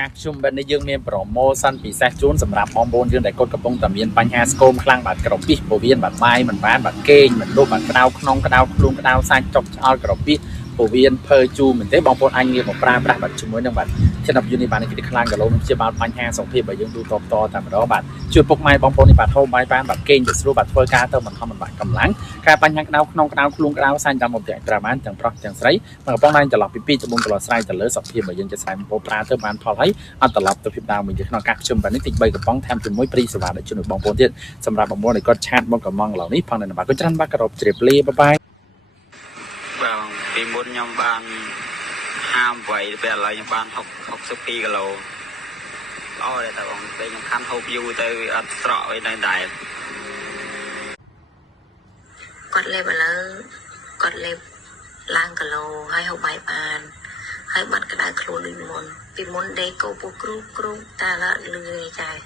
các chung bên đây dương miền promo săn bị xe trốn sầm rạp bom bồn dương đại cộtกระ pong ตะ miền បញ្ហា scom ខ្លាំង បាទ ក្រពី ពោះ វៀន បាទ បាយ មិន បាន បាទ គេង មិន លុប បាទ ក្តៅ ក្នុង ក្តៅ ខ្លួន ក្តៅ សាច់ ចុក ឆ្អល់ ក្រពី ពោះ វៀន ភើ ជូរ មែន ទេ បងប្អូន អញ ងាក មក ប្រើ ប្រាស់ បាទ ជាមួយ នឹង បាទ ឆ្នាំ យូនី បាទ នេះ គេ ខ្លាំង គីឡូ នឹង ជា បាល បញ្ហា សុខភាព បាទ យើង ទូ ត ត តែ ម្ដង បាទ ជួយ ពុក ម៉ែ បង ប្អូន នេះ បាទ ហូប បាយ បាន បាទ គេង ទៅ ស្រួល បាទ ធ្វើ ការ ទៅ មិន ខំ មិន បាច់ កម្លាំង ការ បញ្ហា ក្តៅ ក្នុង ក្តៅ ខ្លួន ក្តៅ សាច់ តាម មក ទាំង ប្រើ បាន ទាំង ប្រុស ទាំង ស្រី បង ប្អូន ណា ត្រឡប់ ពី 2 ទៅ 4 គីឡូ ស្រ័យ ទៅ លើ សុខភាព បាទ យើង จะ ស្រ័យ បងប្អូន ប្រើ ទៅ បាន ផល ហើយ អត់ ត្រឡប់ ទៅ ភាព ដើម វិញ ទេ ក្នុង ការ ខ្ញុំ បាទ នេះ តិច 3 កំប៉ុង ថែម ជាមួយ ព្រី សេវា ដែល ជួយ បងប្អូន ទៀត សម្រាប់ បងប្អូន ដែល គាត់ ឆាត មក កំង ឡង នេះ ផង នៅ បាទ ក៏ ច្រើន បាទ ក្រោប ជ្រាប លា បាយ បាយ បាទ ពី មុន ខ្ញុំ បាន ហាម ໄວ ពេល ឥឡូវ ខ្ញុំ បាន 62 គីឡូ ល្អ ដែរ តើ បង ពេល ខ្ញុំ ខាន់ ហូប យូរ ទៅ អត់ ស្រក់ អី នៅ ដែរ គាត់ លេប ឥឡូវ គាត់ លេប ឡើង គីឡូ ហើយ ហូប បាយ បាន ហើយ បាត់ ក្តៅ ខ្លួន ដូច មុន ពី មុន ដេក គោ ពោះ គ្រូ តែ ឥឡូវ លឿន ចាយ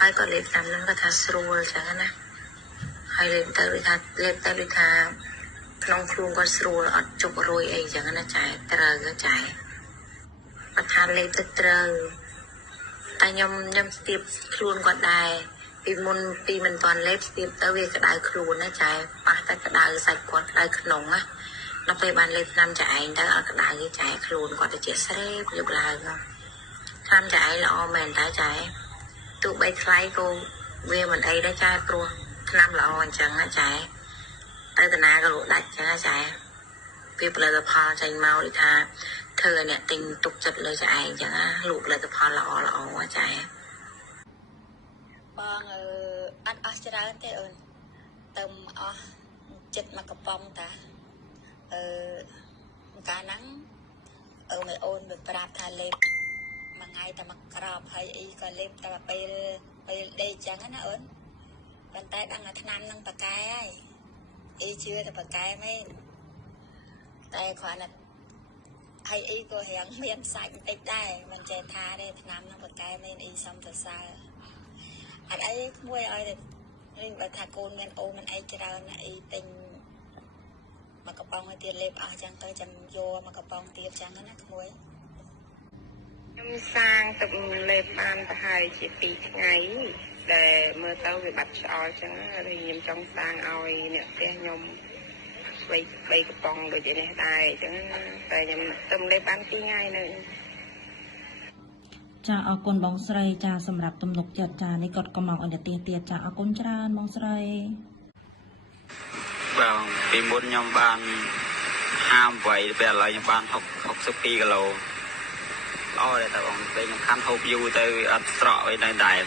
ហើយ គាត់ លេប តាម ហ្នឹង គាត់ ថា ស្រួល ចឹង ណា ហើយ លេប ទៅ ដូច ថា លេប ទៅ ដូច ថា ក្នុង ខ្លួន គាត់ ស្រួល អត់ ជប់ រួយ អី ចឹង ណា ចាយ ត្រូវ ចាយ គាត់ ថា លេប ទៅ ត្រូវ តែ ខ្ញុំ ស្ទាប ខ្លួន គាត់ ដែរ ពី មុន ពី មិន ទាន់ លេប ស្ទាប ទៅ វា ក្តៅ ខ្លួន ណា ចាយ ប៉ះ តែ ក្តៅ សាច់ គាត់ ក្តៅ ក្នុង ណា ដល់ ពេល បាន លេប ថ្នាំ ចាឯង ទៅ អត់ ក្តៅ ទេ ចាយ ខ្លួន គាត់ ទៅ ជា ស្រេប យក ឡើង ថ្នាំ ចាឯង ល្អ មែន តើ ចាយ ទោះ បី ថ្លៃ ក៏ វា មិន អី ដែរ ចាយ ព្រោះ ថ្នាំ ល្អ អញ្ចឹង ណា ចាយ ទៅ តាណា ក៏ លក់ ដាច់ ចឹង ណា ចាយ វា ផលិតផល ចេញ មក ដូច ថា ធ្វើ ឲ្យ អ្នក ទិញ ទុក ចិត្ត លើ ចាឯង ចឹង ណា លក់ ផលិតផល ល្អ ចាយ បង អត់ អស់ ច្រើន ទេ អូន ទៅ អស់ ចិត្ត មក កំប៉ុង តា កាល ហ្នឹង មើល អូន ប្រាប់ ថា លេប មួយ ថ្ងៃ តែ មក ក្រប ហើយ អី ក៏ លេប តែ ពេល ដេក ចឹង ណា អូន ប៉ុន្តែ ដឹង ថា ថ្នាំ ហ្នឹង ប៉ាកែ ហើយ អី ជឿ តែ ប៉ាកែ មែន តែ គ្រាន់ តែ ហើយ អី ក៏ រៀង មាន សាច់ បន្តិច ដែរ មិន ចេះ ថា ទេ ថ្នាំ ហ្នឹង ប៉ាកែ មែន អី សុំ សរសើរ អត់ អី ក្មួយ ឲ្យ តែ នេះ បើ ថា កូន មាន អូន មាន អី ច្រើន អី ទិញ មក កំប៉ុង ឲ្យ ទៀត លេប អស់ ចឹង ទៅ ចាំ យក មក កំប៉ុង ទៀត ចឹង ណា ក្មួយ ខ្ញុំ សាង ទឹក លេប បាន ប្រហែល ជា 2 ថ្ងៃ ដែល មើល ទៅ វា បាត់ ឆ្អល់ ចឹង ហើយ ខ្ញុំ ចង់ សាង ឲ្យ អ្នក ផ្ទះ ខ្ញុំ 3 កំប៉ុង ដូច នេះ ដែរ ចឹង តែ ខ្ញុំ ទៅ លេប បាន 2 ថ្ងៃ នៅ ចា អរគុណ បង ស្រី ចា សម្រាប់ ទំនុក ចិត្ត ចា នេះ គាត់ ក៏ មក ឲ្យ អ្នក ទៀត ចា អរគុណ ច្រើន បង ស្រី បាទ ពី មុន ខ្ញុំ បាន ហាម ໄວ ពេល ឥឡូវ ខ្ញុំ បាន 62 គីឡូ ល្អ ដែរ តើ បង ពេល ខ្ញុំ ខាន់ ហូប យូរ ទៅ អត់ ស្រក់ អី នៅ ដែរ